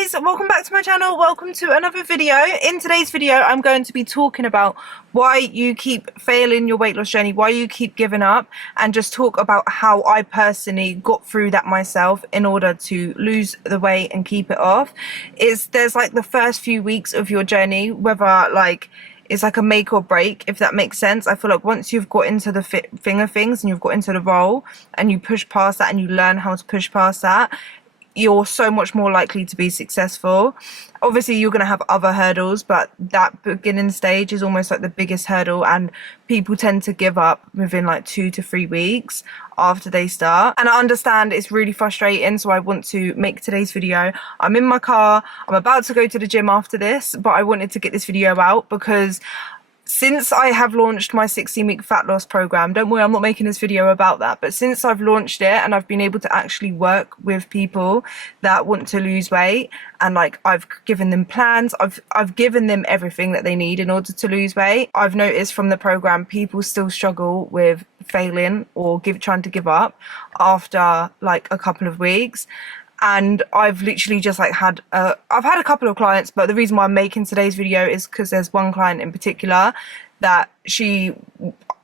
guys, welcome back to my channel. Welcome to another video. In today's video I'm going to be talking about why you keep failing your weight loss journey, why you keep giving up, and just talk about how I personally got through that myself in order to lose the weight and keep it off. There's like the first few weeks of your journey, whether like it's like a make or break, if that makes sense. I feel like once you've got into the thing of things and you've got into the role and you push past that and you learn how to push past that, you're so much more likely to be successful. Obviously you're going to have other hurdles, but that beginning stage is almost like the biggest hurdle, and people tend to give up within like 2 to 3 weeks after they start. And I understand it's really frustrating, so I want to make today's video. I'm in my car, I'm about to go to the gym after this, but I wanted to get this video out because since I have launched my 16-week fat loss program, don't worry, I'm not making this video about that, but since I've launched it and I've been able to actually work with people that want to lose weight, and like I've given them plans, I've given them everything that they need in order to lose weight, I've noticed from the program people still struggle with failing or trying to give up after like a couple of weeks. And I've literally just like I've had a couple of clients, but the reason why I'm making today's video is because there's one client in particular that she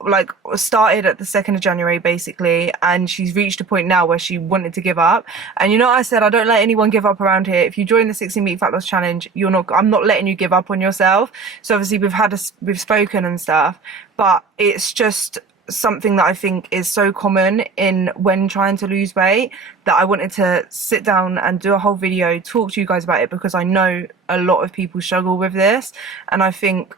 like started at the 2nd of January basically, and she's reached a point now where she wanted to give up. And you know what I said, I don't let anyone give up around here. If you join the 16-week fat loss challenge, I'm not letting you give up on yourself. So obviously we've spoken and stuff, but it's just something that I think is so common in when trying to lose weight that I wanted to sit down and do a whole video, talk to you guys about it, because I know a lot of people struggle with this. And I think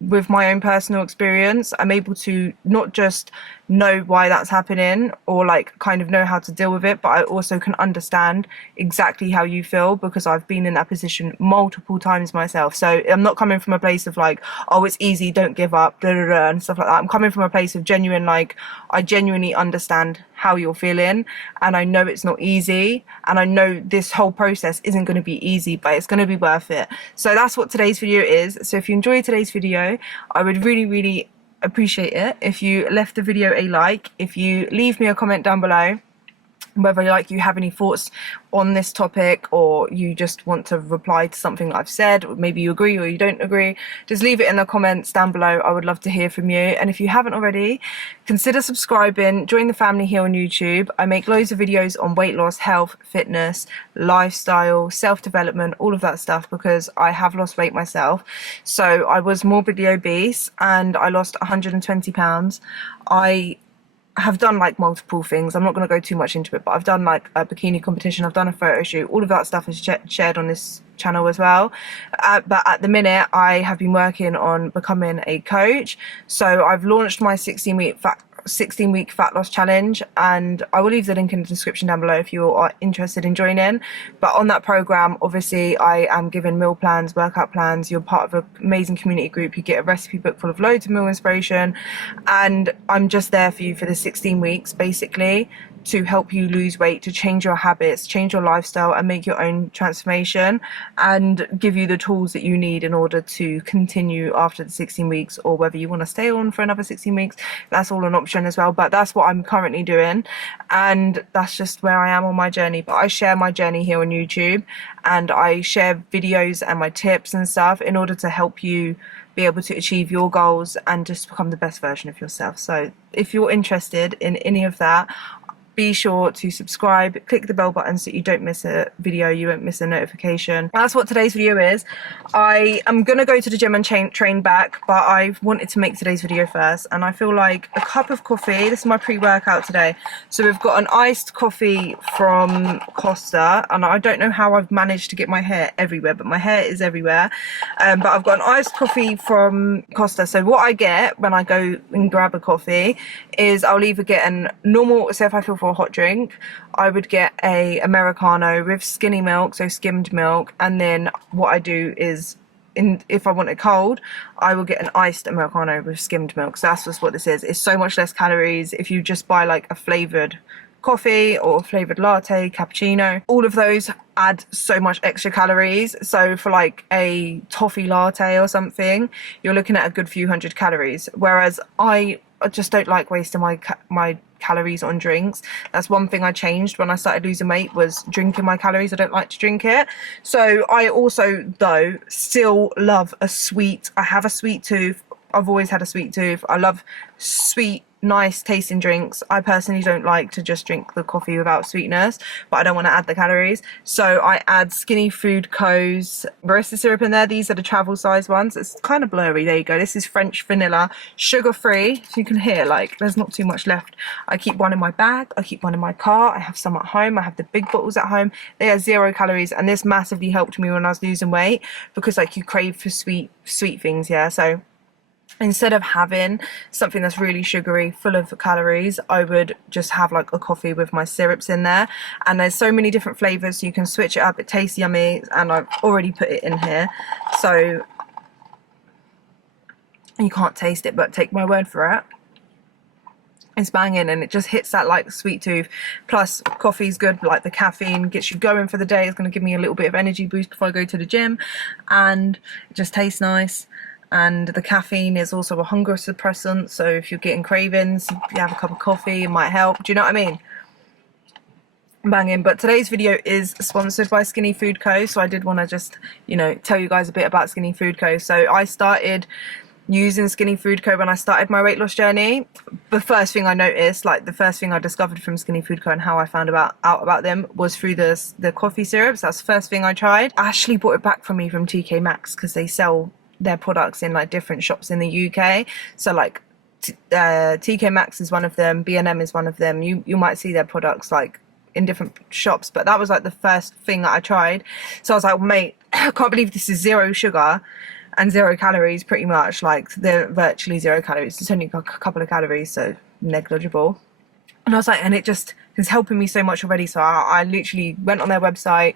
with my own personal experience, I'm able to not just know why that's happening or like kind of know how to deal with it, but I also can understand exactly how you feel, because I've been in that position multiple times myself. So I'm not coming from a place of like, oh, it's easy, don't give up, blah, blah, blah, and stuff like that. I'm coming from a place of genuine, like, I genuinely understand how you're feeling, and I know it's not easy, and I know this whole process isn't going to be easy, but it's going to be worth it. So that's what today's video is. So if you enjoyed today's video, I would really appreciate it if you left the video a like, if you leave me a comment down below whether like you have any thoughts on this topic, or you just want to reply to something that I've said, or maybe you agree or you don't agree. Just leave it in the comments down below. I would love to hear from you. And if you haven't already, consider subscribing, join the family here on YouTube. I make loads of videos on weight loss, health, fitness, lifestyle, self-development, all of that stuff, because I have lost weight myself. So I was morbidly obese and I lost 120 pounds. I have done like multiple things. I'm not going to go too much into it, but I've done like a bikini competition, I've done a photo shoot, all of that stuff is shared on this channel as well. But at the minute I have been working on becoming a coach. So I've launched my 16-week fat loss challenge, and I will leave the link in the description down below if you are interested in joining. But on that program, obviously I am giving meal plans, workout plans. You're part of an amazing community group, you get a recipe book full of loads of meal inspiration, and I'm just there for you for the 16 weeks basically, to help you lose weight, to change your habits, change your lifestyle, and make your own transformation, and give you the tools that you need in order to continue after the 16 weeks, or whether you want to stay on for another 16 weeks, that's all an option as well. But that's what I'm currently doing, and that's just where I am on my journey. But I share my journey here on YouTube, and I share videos and my tips and stuff in order to help you be able to achieve your goals and just become the best version of yourself. So if you're interested in any of that, be sure to subscribe, click the bell button so you don't miss a video, you won't miss a notification. That's what today's video is. I am going to go to the gym and train back, but I wanted to make today's video first, and I feel like a cup of coffee. This is my pre-workout today. So we've got an iced coffee from Costa, and I don't know how I've managed to get my hair everywhere, but my hair is everywhere. But I've got an iced coffee from Costa. So what I get when I go and grab a coffee is I'll either get a normal, so if I feel for a hot drink, I would get a Americano with skinny milk, so skimmed milk, and then what I do is, if I want it cold, I will get an iced Americano with skimmed milk. So that's just what this is. It's so much less calories if you just buy like a flavoured coffee or a flavoured latte, cappuccino. All of those add so much extra calories. So for like a toffee latte or something, you're looking at a good few hundred calories, whereas I just don't like wasting my calories on drinks. That's one thing I changed when I started losing weight, was drinking my calories. I don't like to drink it. So I also, though, still love a sweet. I have a sweet tooth. I've always had a sweet tooth. I love sweet, nice tasting drinks. I personally don't like to just drink the coffee without sweetness, but I don't want to add the calories. So I add Skinny Food Co.'s barista syrup in there. These are the travel size ones. It's kind of blurry. There you go. This is French vanilla, sugar free. So you can hear, like, there's not too much left. I keep one in my bag. I keep one in my car. I have some at home. I have the big bottles at home. They are 0 calories, and this massively helped me when I was losing weight, because like you crave for sweet things. Yeah, so instead of having something that's really sugary, full of calories, I would just have like a coffee with my syrups in there. And there's so many different flavors, so you can switch it up. It tastes yummy, and I've already put it in here, so you can't taste it, but take my word for it, it's banging, and it just hits that like sweet tooth. Plus coffee's good, like the caffeine gets you going for the day. It's going to give me a little bit of energy boost before I go to the gym, and it just tastes nice. And the caffeine is also a hunger suppressant, so if you're getting cravings, you have a cup of coffee, it might help. Do you know what I mean? Banging. But today's video is sponsored by Skinny Food Co. So I did want to just, you know, tell you guys a bit about Skinny Food Co. So I started using Skinny Food Co. when I started my weight loss journey. The first thing I noticed, like the first thing I discovered from Skinny Food Co. and how I found out about them, was through the coffee syrups. That's the first thing I tried. Ashley bought it back from me from TK Maxx, because they sell their products in like different shops in the UK. So like TK Maxx is one of them, B&M is one of them. You might see their products like in different shops, but that was like the first thing that I tried. So I was like, mate, I can't believe this is 0 sugar and 0 calories, pretty much. Like, they're virtually 0 calories. It's only a couple of calories, so negligible. And I was like, and it just is helping me so much already. So I literally went on their website,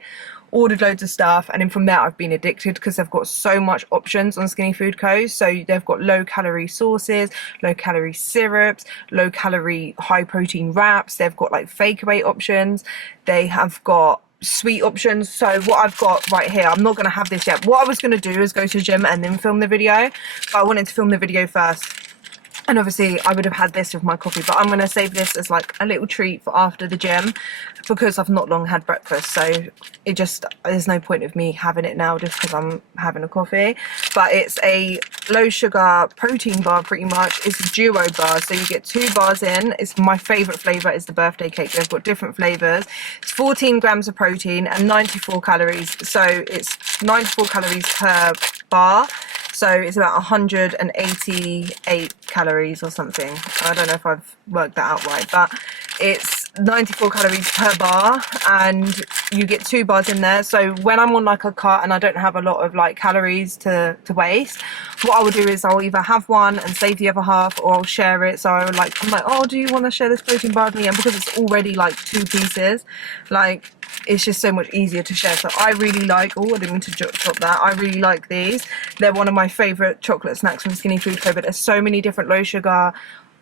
ordered loads of stuff, and then from there I've been addicted, because they've got so much options on Skinny Food Co. So they've got low calorie sauces, low calorie syrups, low calorie high protein wraps. They've got like fake weight options. They have got sweet options. So what I've got right here, I'm not going to have this yet. What I was going to do is go to the gym and then film the video, but I wanted to film the video first. And obviously I would have had this with my coffee, but I'm going to save this as like a little treat for after the gym, because I've not long had breakfast. So it just, there's no point of me having it now just because I'm having a coffee. But it's a low sugar protein bar, pretty much. It's a duo bar, so you get 2 bars in. It's my favorite flavor is the birthday cake. They've got different flavors. It's 14 grams of protein and 94 calories. So it's 94 calories per bar. So it's about 188 calories or something. I don't know if I've worked that out right, but it's 94 calories per bar, and you get 2 bars in there. So when I'm on like a cut and I don't have a lot of like calories to waste, what I will do is I'll either have one and save the other half, or I'll share it. So I'm like, oh, do you want to share this protein bar with me? And because it's already like 2 pieces, like, it's just so much easier to share. So I really like, oh, I didn't mean to drop that. I really like these. They're one of my favorite chocolate snacks from Skinny Food Co. But there's so many different low sugar,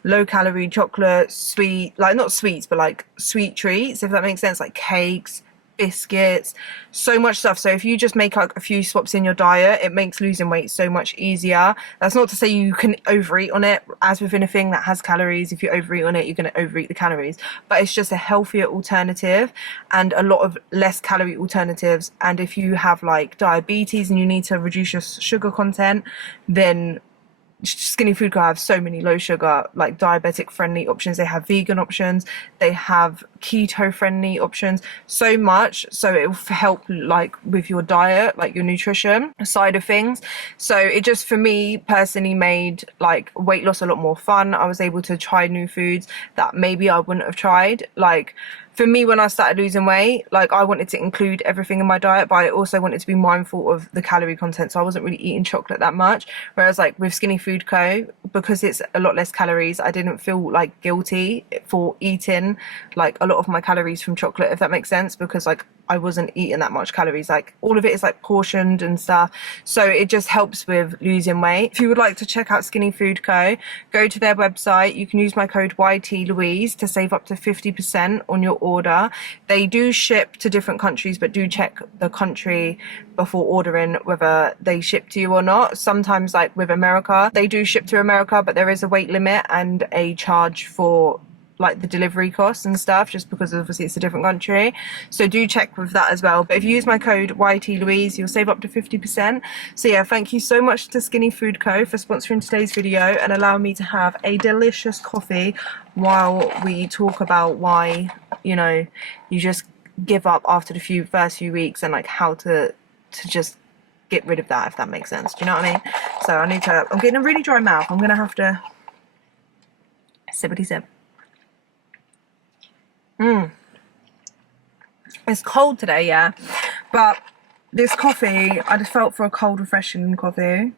low calorie chocolate, sweet, like not sweets, but like sweet treats, if that makes sense, like cakes, biscuits, so much stuff. So if you just make like a few swaps in your diet, it makes losing weight so much easier. That's not to say you can overeat on it. As with anything that has calories, if you overeat on it, you're going to overeat the calories. But it's just a healthier alternative, and a lot of less calorie alternatives. And if you have like diabetes and you need to reduce your sugar content, then Skinny Food Co have so many low sugar, like diabetic friendly options. They have vegan options, they have keto friendly options, so much. So it will help like with your diet, like your nutrition side of things. So it just, for me personally, made like weight loss a lot more fun. I was able to try new foods that maybe I wouldn't have tried. Like, for me, when I started losing weight, like, I wanted to include everything in my diet, but I also wanted to be mindful of the calorie content. So I wasn't really eating chocolate that much. Whereas like with Skinny Food Co, because it's a lot less calories, I didn't feel like guilty for eating like a lot of my calories from chocolate, if that makes sense, because like I wasn't eating that much calories. Like, all of it is like portioned and stuff. So it just helps with losing weight. If you would like to check out Skinny Food Co, go to their website. You can use my code YTLouise to save up to 50% on your order. They do ship to different countries, but do check the country before ordering whether they ship to you or not. Sometimes, like with America, they do ship to America, but there is a weight limit and a charge for like the delivery costs and stuff, just because obviously it's a different country. So do check with that as well. But if you use my code YTLouise, you'll save up to 50%. So yeah, thank you so much to Skinny Food Co for sponsoring today's video and allowing me to have a delicious coffee while we talk about why, you know, you just give up after the first few weeks, and like how to just get rid of that, if that makes sense. Do you know what I mean? So I'm getting a really dry mouth. I'm gonna have to sippity sip. It's cold today, yeah, but this coffee, I just felt for a cold, refreshing coffee.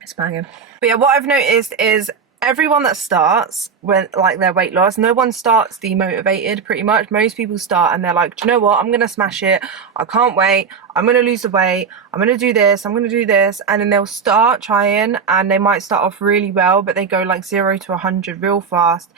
It's banging. But yeah, what I've noticed is everyone that starts when like their weight loss, no one starts demotivated pretty much. Most people start and they're like, do you know what, I'm gonna smash it, I can't wait, I'm gonna lose the weight, I'm gonna do this, I'm gonna do this, and then they'll start trying, and they might start off really well, but they go like 0 to 100 real fast,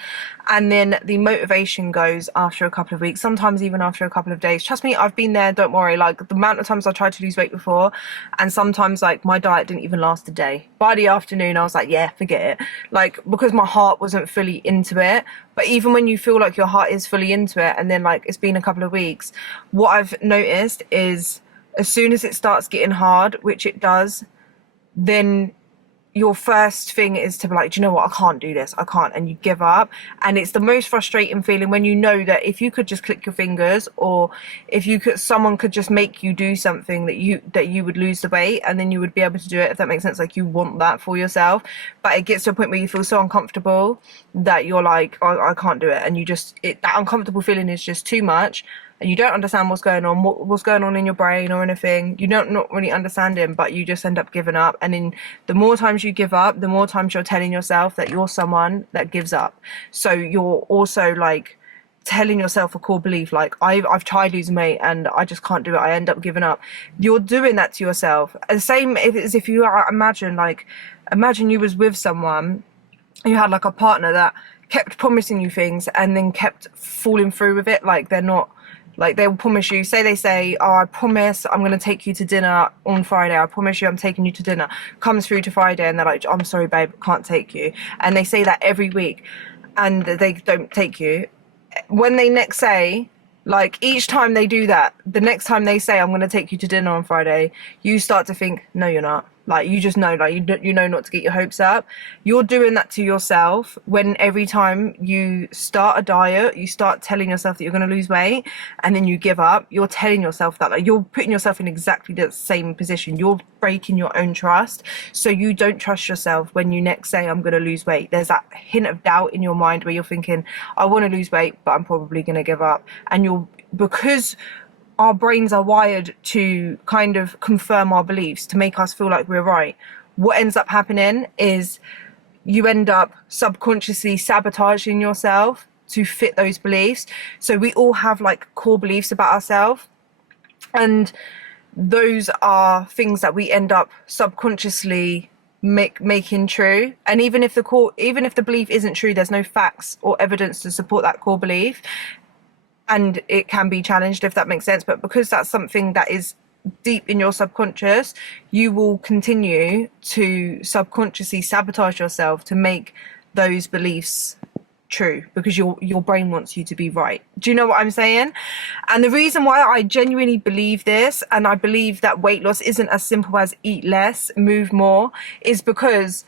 and then the motivation goes after a couple of weeks, sometimes even after a couple of days. Trust me, I've been there, don't worry. Like the amount of times I tried to lose weight before, and sometimes like my diet didn't even last a day. By the afternoon I was like, yeah, forget it, like because my heart wasn't fully into it. But even when you feel like your heart is fully into it, and then like it's been a couple of weeks, what I've noticed is as soon as it starts getting hard, which it does, then your first thing is to be like, do you know what, I can't do this, I can't, and you give up. And it's the most frustrating feeling when you know that if you could just click your fingers, or if you could, someone could just make you do something, that you would lose the weight, and then you would be able to do it, if that makes sense. Like you want that for yourself, but it gets to a point where you feel so uncomfortable that you're like, oh, I can't do it, and you just, that uncomfortable feeling is just too much, and you don't understand what's going on, what's going on in your brain or anything. You don't not really understanding, but you just end up giving up. And then the more times you give up, the more times you're telling yourself that you're someone that gives up. So you're also like telling yourself a core belief, like I've tried losing weight and I just can't do it, I end up giving up. You're doing that to yourself. And the same as if you are, imagine you was with someone, you had like a partner that kept promising you things and then kept falling through with it. Like they're not, like they will promise you, they say, oh, I promise I'm going to take you to dinner on Friday, I promise you I'm taking you to dinner. Comes through to Friday and they're like, I'm sorry babe, can't take you. And they say that every week and they don't take you. When they next say, like each time they do that, the next time they say I'm going to take you to dinner on Friday, you start to think, no you're not. Like you just know, like you know not to get your hopes up. You're doing that to yourself when every time you start a diet, you start telling yourself that you're going to lose weight, and then you give up. You're telling yourself that, like you're putting yourself in exactly the same position. You're breaking your own trust, so you don't trust yourself when you next say I'm going to lose weight. There's that hint of doubt in your mind where you're thinking, I want to lose weight, but I'm probably going to give up. And because our brains are wired to kind of confirm our beliefs, to make us feel like we're right, what ends up happening is you end up subconsciously sabotaging yourself to fit those beliefs. So we all have like core beliefs about ourselves, and those are things that we end up subconsciously making true. And even if the belief isn't true, there's no facts or evidence to support that core belief, and it can be challenged, if that makes sense. But because that's something that is deep in your subconscious, you will continue to subconsciously sabotage yourself to make those beliefs true, because your brain wants you to be right. Do you know what I'm saying? And the reason why I genuinely believe this, and I believe that weight loss isn't as simple as eat less, move more, is because,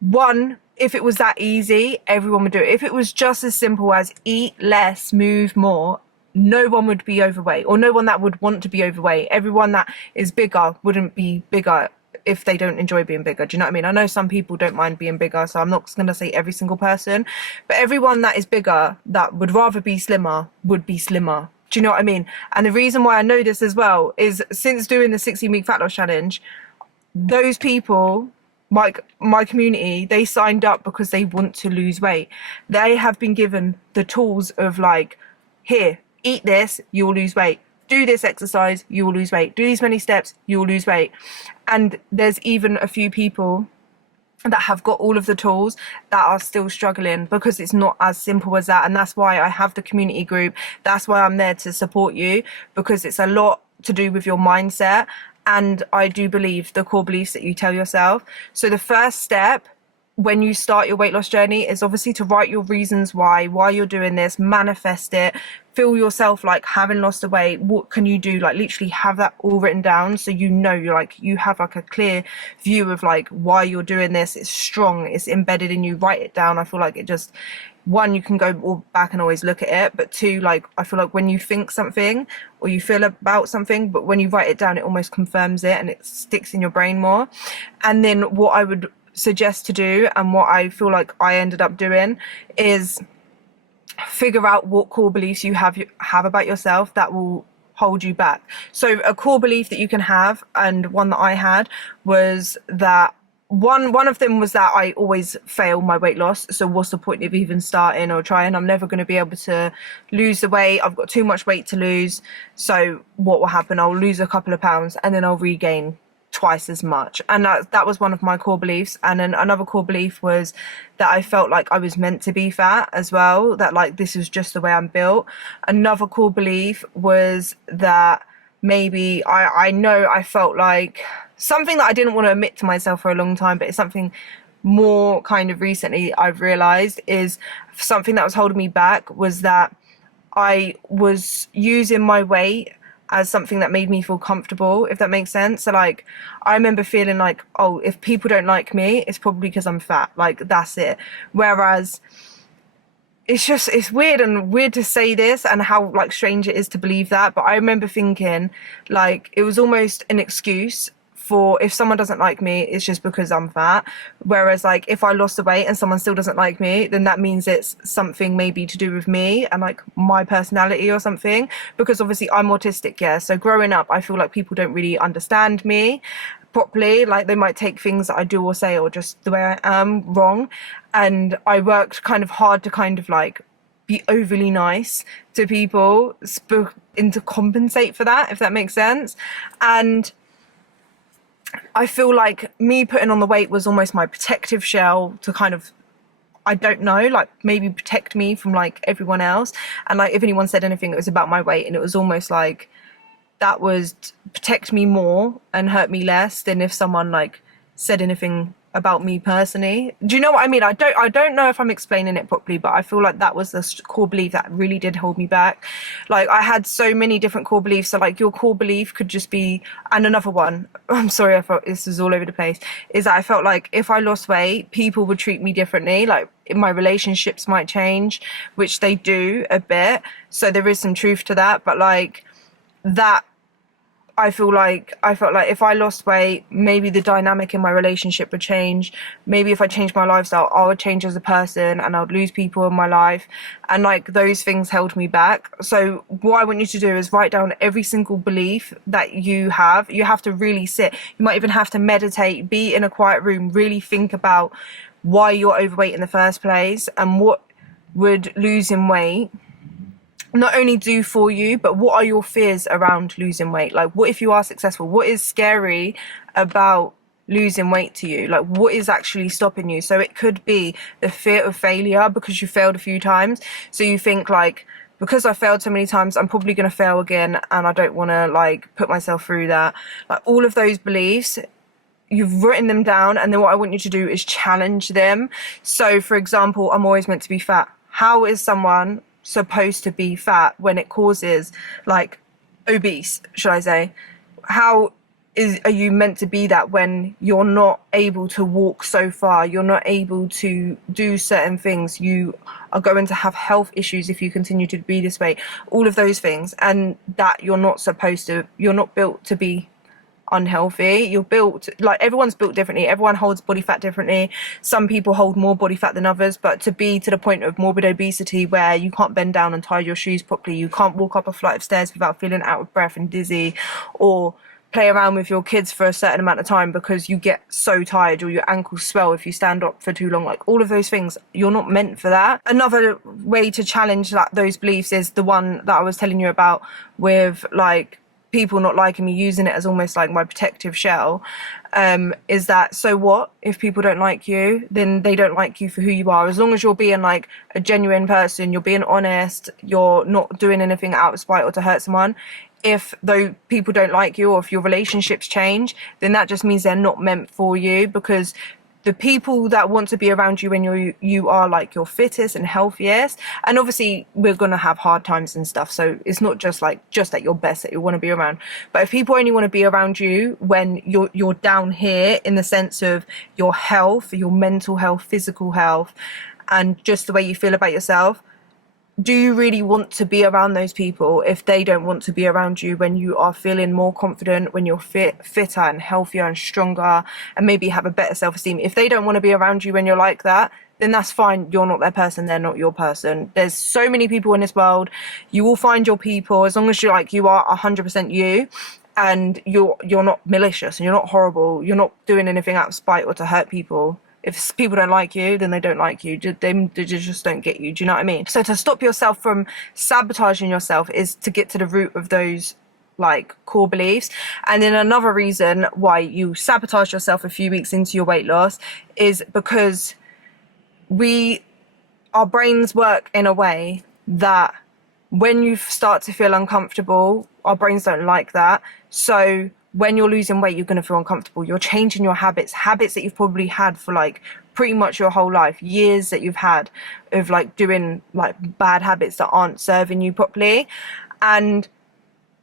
one, if it was that easy, everyone would do it. If it was just as simple as eat less, move more, no one would be overweight, or no one that would want to be overweight. Everyone that is bigger wouldn't be bigger if they don't enjoy being bigger. Do you know what I mean? I know some people don't mind being bigger, so I'm not going to say every single person, but everyone that is bigger that would rather be slimmer would be slimmer. Do you know what I mean? And the reason why I know this as well is since doing the 16-week fat loss challenge, those people, like my community, they signed up because they want to lose weight. They have been given the tools of like, here, eat this, you will lose weight. Do this exercise, you will lose weight. Do these many steps, you will lose weight. And there's even a few people that have got all of the tools that are still struggling, because it's not as simple as that. And that's why I have the community group. That's why I'm there to support you, because it's a lot to do with your mindset. And I do believe the core beliefs that you tell yourself. So the first step when you start your weight loss journey is obviously to write your reasons why you're doing this, manifest it, feel yourself like having lost the weight. What can you do? Like literally have that all written down, so you know, you're like, you have like a clear view of like why you're doing this. It's strong, it's embedded in you. Write it down. I feel like it just, one, you can go back and always look at it, but two, like I feel like when you think something or you feel about something, but when you write it down, it almost confirms it and it sticks in your brain more. And then what I would suggest to do, and what I feel like I ended up doing, is figure out what core beliefs you have about yourself that will hold you back. So a core belief that you can have, and one that I had, was that one of them was that I always fail my weight loss, so what's the point of even starting or trying? I'm never going to be able to lose the weight. I've got too much weight to lose, so what will happen? I'll lose a couple of pounds and then I'll regain twice as much. And that was one of my core beliefs. And then another core belief was that I felt like I was meant to be fat as well, that like this is just the way I'm built. Another core belief was that maybe I felt like something that I didn't want to admit to myself for a long time, but it's something more kind of recently I've realized, is something that was holding me back was that I was using my weight as something that made me feel comfortable, if that makes sense. So like I remember feeling like, oh, if people don't like me, it's probably because I'm fat, like that's it. Whereas it's weird to say this, and how like strange it is to believe that, but I remember thinking like it was almost an excuse for, if someone doesn't like me, it's just because I'm fat. Whereas like if I lost the weight and someone still doesn't like me, then that means it's something maybe to do with me and like my personality or something, because obviously I'm autistic, yeah, so growing up I feel like people don't really understand me properly. Like they might take things that I do or say or just the way I am wrong, and I worked kind of hard to kind of like be overly nice to people and to compensate for that, if that makes sense. And I feel like me putting on the weight was almost my protective shell to kind of, I don't know, like maybe protect me from like everyone else. And like if anyone said anything, it was about my weight, and it was almost like that was protect me more and hurt me less than if someone like said anything about me personally. Do you know what I mean? I don't know if I'm explaining it properly, but I feel like that was the core belief that really did hold me back. Like I had so many different core beliefs. So like your core belief could just be, and another one, I'm sorry, I thought this was all over the place, is that I felt like if I lost weight, people would treat me differently. Like my relationships might change, which they do a bit. So there is some truth to that, but like that, I felt like if I lost weight, maybe the dynamic in my relationship would change. Maybe if I changed my lifestyle, I would change as a person and I would lose people in my life. And like those things held me back. So what I want you to do is write down every single belief that you have. You have to really sit. You might even have to meditate, be in a quiet room, really think about why you're overweight in the first place and what would losing weight not only do for you, but what are your fears around losing weight? Like what if you are successful? What is scary about losing weight to you? Like what is actually stopping you? So it could be the fear of failure because you failed a few times. So you think like, because I failed so many times, I'm probably going to fail again, and I don't want to like put myself through that. Like all of those beliefs, you've written them down, and then what I want you to do is challenge them. So for example, I'm always meant to be fat. How is someone supposed to be fat when it causes like obese, should I say? How are you meant to be that when you're not able to walk so far, you're not able to do certain things, you are going to have health issues if you continue to be this way, all of those things, and that you're not built to be unhealthy. You're built, like everyone's built differently, everyone holds body fat differently. Some people hold more body fat than others, but to be to the point of morbid obesity where you can't bend down and tie your shoes properly, you can't walk up a flight of stairs without feeling out of breath and dizzy, or play around with your kids for a certain amount of time because you get so tired, or your ankles swell if you stand up for too long, like all of those things, you're not meant for that. Another way to challenge those beliefs is the one that I was telling you about with like people not liking me, using it as almost like my protective shell, is that, so what if people don't like you? Then they don't like you for who you are. As long as you're being like a genuine person, you're being honest, you're not doing anything out of spite or to hurt someone. If though people don't like you, or if your relationships change, then that just means they're not meant for you, because the people that want to be around you when you are like your fittest and healthiest. And obviously we're going to have hard times and stuff, so it's not just like just at your best that you want to be around. But if people only want to be around you when you're down here, in the sense of your health, your mental health, physical health, and just the way you feel about yourself, do you really want to be around those people if they don't want to be around you when you are feeling more confident, when you're fitter and healthier and stronger, and maybe have a better self-esteem? If they don't want to be around you when you're like that, then that's fine. You're not their person, they're not your person. There's so many people in this world. You will find your people, as long as you're like, you are 100% you, and you're not malicious and you're not horrible, you're not doing anything out of spite or to hurt people. If people don't like you, then they don't like you. They just don't get you. Do you know what I mean? So to stop yourself from sabotaging yourself is to get to the root of those like core beliefs. And then another reason why you sabotage yourself a few weeks into your weight loss is because our brains work in a way that when you start to feel uncomfortable, our brains don't like that. So when you're losing weight, you're going to feel uncomfortable. You're changing your habits that you've probably had for like pretty much your whole life, years that you've had of like doing like bad habits that aren't serving you properly. And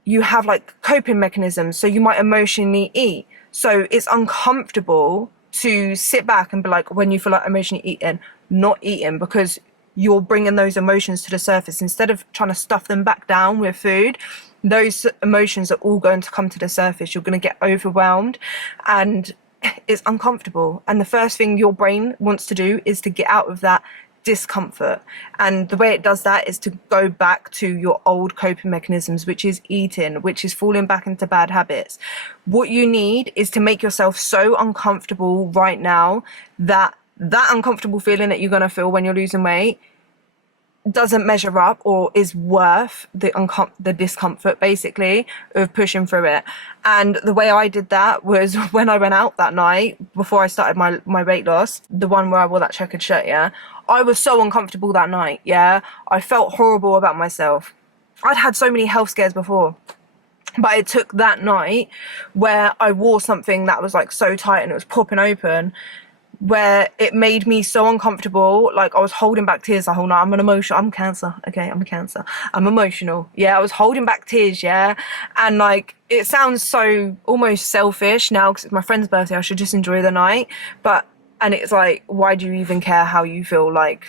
you have like coping mechanisms. So you might emotionally eat. So it's uncomfortable to sit back and be like, when you feel like emotionally eating, not eating, because you're bringing those emotions to the surface. Instead of trying to stuff them back down with food, those emotions are all going to come to the surface. You're going to get overwhelmed and it's uncomfortable. And the first thing your brain wants to do is to get out of that discomfort. And the way it does that is to go back to your old coping mechanisms, which is eating, which is falling back into bad habits. What you need is to make yourself so uncomfortable right now that uncomfortable feeling that you're going to feel when you're losing weight doesn't measure up or is worth the discomfort, basically, of pushing through it. And the way I did that was when I went out that night before I started my weight loss, the one where I wore that checkered shirt, yeah, I was so uncomfortable that night, yeah. I felt horrible about myself. I'd had so many health scares before, but it took that night where I wore something that was like so tight and it was popping open, where it made me so uncomfortable. Like I was holding back tears the whole night. I'm Cancer, okay, I'm a Cancer, I'm emotional, yeah. I was holding back tears, yeah. And like, it sounds so almost selfish now because it's my friend's birthday, I should just enjoy the night, and it's like, why do you even care how you feel like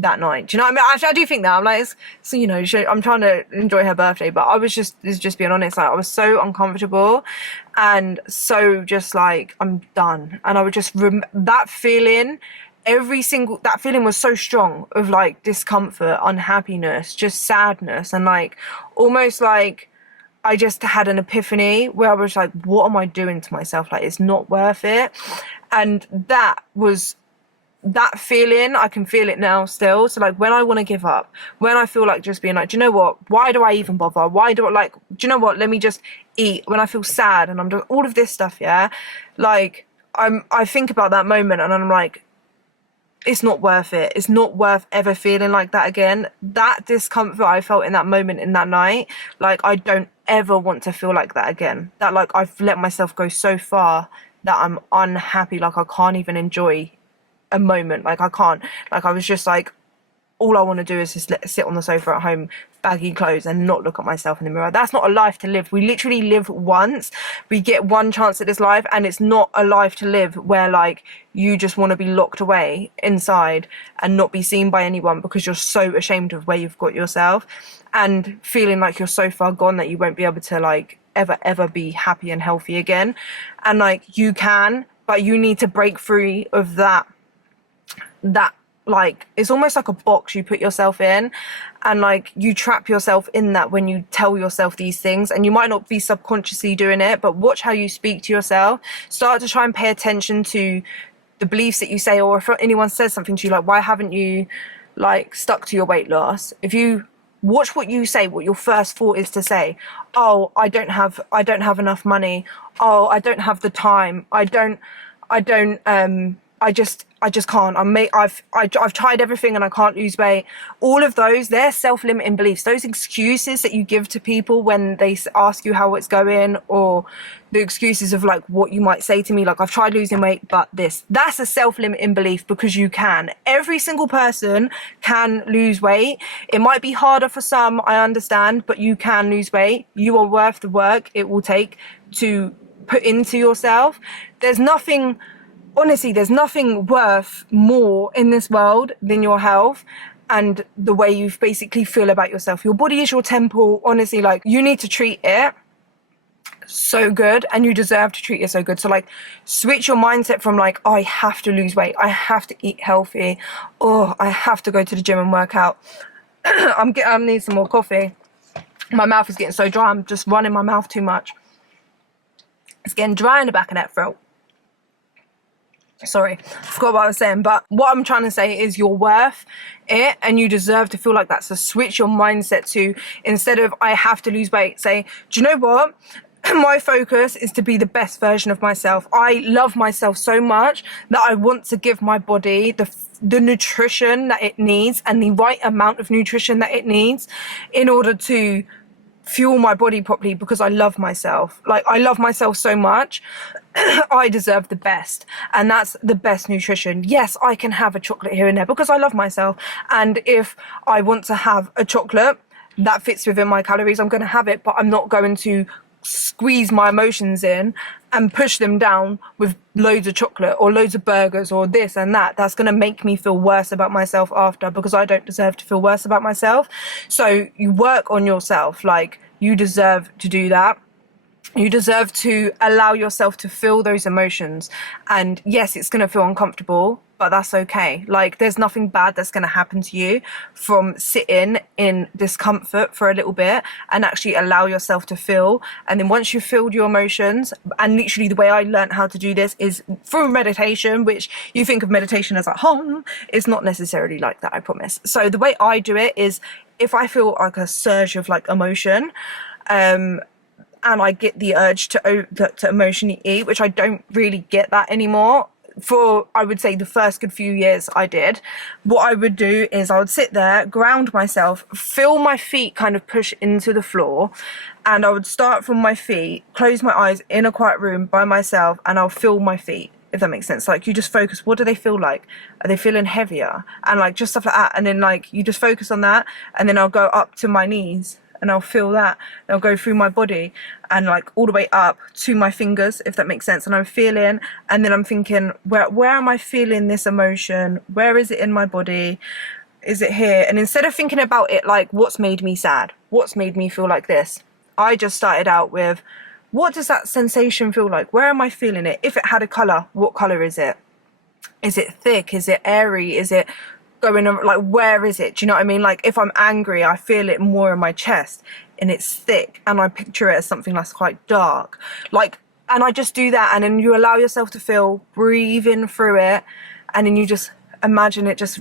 that night? Do you know what I mean? Actually, I do think that. I'm like, so, you know, I'm trying to enjoy her birthday, but I was just being honest, like I was so uncomfortable and so just like, I'm done. And I would just, that feeling, that feeling was so strong of like discomfort, unhappiness, just sadness, and like almost like I just had an epiphany where I was like, what am I doing to myself? Like, it's not worth it. And that feeling, I can feel it now still. So like when I want to give up, when I feel like just being like, do you know what, why do I even bother, why do I, like, do you know what, let me just eat, when I feel sad and I'm doing all of this stuff, yeah, like I think about that moment and I'm like, it's not worth it. It's not worth ever feeling like that again. That discomfort I felt in that moment, in that night, like I don't ever want to feel like that again. That like I've let myself go so far that I'm unhappy, like I can't even enjoy a moment, like I can't, like I was just like, all I want to do is just sit on the sofa at home, baggy clothes, and not look at myself in the mirror. That's not a life to live. We literally live once. We get one chance at this life, and it's not a life to live where like you just want to be locked away inside and not be seen by anyone because you're so ashamed of where you've got yourself and feeling like you're so far gone that you won't be able to like ever be happy and healthy again. And like you can, but you need to break free of that like, it's almost like a box you put yourself in, and like you trap yourself in that when you tell yourself these things, and you might not be subconsciously doing it, but watch how you speak to yourself. Start to try and pay attention to the beliefs that you say, or if anyone says something to you like, why haven't you like stuck to your weight loss? If you watch what you say, what your first thought is to say, oh, I don't have enough money, oh, I don't have the time, I don't I just can't. I've tried everything and I can't lose weight. All of those, they're self-limiting beliefs. Those excuses that you give to people when they ask you how it's going, or the excuses of like what you might say to me, like I've tried losing weight, but that's a self-limiting belief, because you can. Every single person can lose weight. It might be harder for some, I understand, but you can lose weight. You are worth the work it will take to put into yourself. Honestly, there's nothing worth more in this world than your health and the way you basically feel about yourself. Your body is your temple. Honestly, like, you need to treat it so good, and you deserve to treat it so good. So like, switch your mindset from like, oh, I have to lose weight, I have to eat healthy, oh, I have to go to the gym and work out. I need some more coffee. My mouth is getting so dry. I'm just running my mouth too much. It's getting dry in the back of that throat. Sorry, I forgot what I was saying, but what I'm trying to say is you're worth it and you deserve to feel like that. So switch your mindset to, instead of I have to lose weight, say, do you know what? My focus is to be the best version of myself. I love myself so much that I want to give my body the nutrition that it needs, and the right amount of nutrition that it needs, in order to fuel my body properly, because I love myself. Like, I love myself so much. I deserve the best, and that's the best nutrition. Yes, I can have a chocolate here and there because I love myself, and if I want to have a chocolate that fits within my calories, I'm going to have it, but I'm not going to squeeze my emotions in and push them down with loads of chocolate or loads of burgers or this and that. That's going to make me feel worse about myself after, because I don't deserve to feel worse about myself. So you work on yourself. Like, you deserve to do that. You deserve to allow yourself to feel those emotions. And yes, it's going to feel uncomfortable, but that's okay. Like, there's nothing bad that's going to happen to you from sitting in discomfort for a little bit and actually allow yourself to feel. And then once you've filled your emotions, and literally the way I learned how to do this is through meditation, which you think of meditation as like, it's not necessarily like that, I promise. So the way I do it is, if I feel like a surge of like emotion, and I get the urge to emotionally eat, which I don't really get that anymore. For, I would say, the first good few years I did, what I would do is I would sit there, ground myself, feel my feet kind of push into the floor, and I would start from my feet, close my eyes in a quiet room by myself, and I'll feel my feet, if that makes sense. Like, you just focus, what do they feel like? Are they feeling heavier? And like, just stuff like that. And then like, you just focus on that, and then I'll go up to my knees and I'll feel that. I'll go through my body and like all the way up to my fingers, if that makes sense. And I'm feeling, and then I'm thinking, where am I feeling this emotion? Where is it in my body? Is it here? And instead of thinking about it like, what's made me sad? What's made me feel like this? I just started out with, what does that sensation feel like? Where am I feeling it? If it had a color, what color is it? Is it thick? Is it airy? Is it going, like, where is it? Do you know what I mean? Like, if I'm angry, I feel it more in my chest and it's thick, and I picture it as something that's quite dark. Like, and I just do that, and then you allow yourself to feel, breathing through it, and then you just imagine it just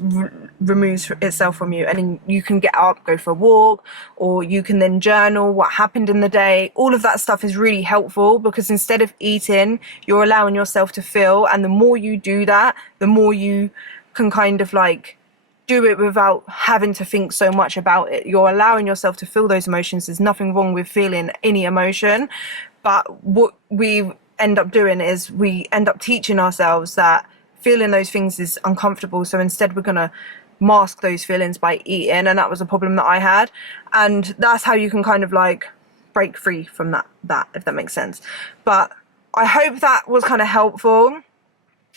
removes itself from you, and then you can get up, go for a walk, or you can then journal what happened in the day. All of that stuff is really helpful, because instead of eating, you're allowing yourself to feel, and the more you do that, the more you can kind of like do it without having to think so much about it. You're allowing yourself to feel those emotions. There's nothing wrong with feeling any emotion, but what we end up doing is we end up teaching ourselves that feeling those things is uncomfortable, so instead we're gonna mask those feelings by eating, and that was a problem that I had. And that's how you can kind of like break free from that, if that makes sense. But I hope that was kind of helpful.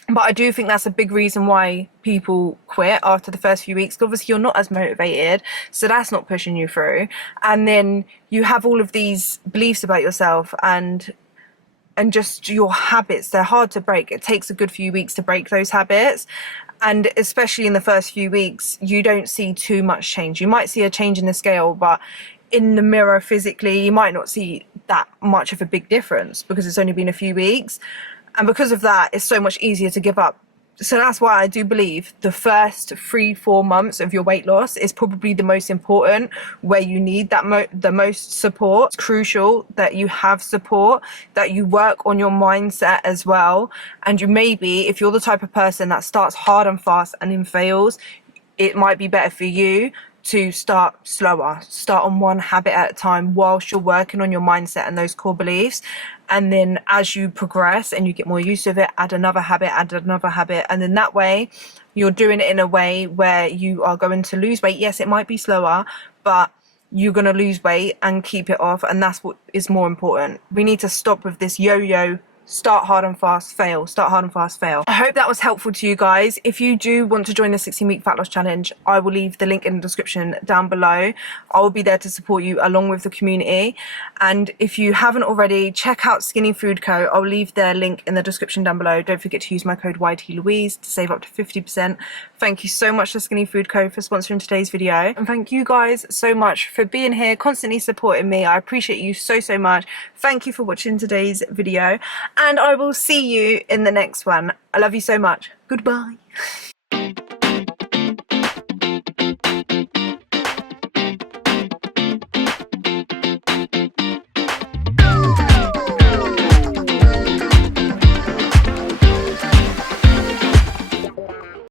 But I do think that's a big reason why people quit after the first few weeks. Obviously, you're not as motivated, so that's not pushing you through. And then you have all of these beliefs about yourself and just your habits. They're hard to break. It takes a good few weeks to break those habits. And especially in the first few weeks, you don't see too much change. You might see a change in the scale, but in the mirror physically, you might not see that much of a big difference, because it's only been a few weeks. And because of that, it's so much easier to give up So that's why I do believe the first 3-4 months of your weight loss is probably the most important, where you need that the most support. It's crucial that you have support, that you work on your mindset as well. And you maybe, if you're the type of person that starts hard and fast and then fails, it might be better for you to start slower, start on one habit at a time whilst you're working on your mindset and those core beliefs. And then as you progress and you get more used to it, add another habit, and then that way you're doing it in a way where you are going to lose weight. Yes, it might be slower, but you're going to lose weight and keep it off, and that's what is more important. We need to stop with this yo-yo, start hard and fast, fail, start hard and fast, fail. I hope that was helpful to you guys. If you do want to join the 16-week fat loss challenge, I will leave the link in the description down below. I will be there to support you along with the community. And if you haven't already, check out Skinny Food Co. I'll leave their link in the description down below. Don't forget to use my code YTLouise to save up to 50%. Thank you so much to Skinny Food Co. for sponsoring today's video. And thank you guys so much for being here, constantly supporting me. I appreciate you so much. Thank you for watching today's video. And I will see you in the next one. I love you so much. Goodbye.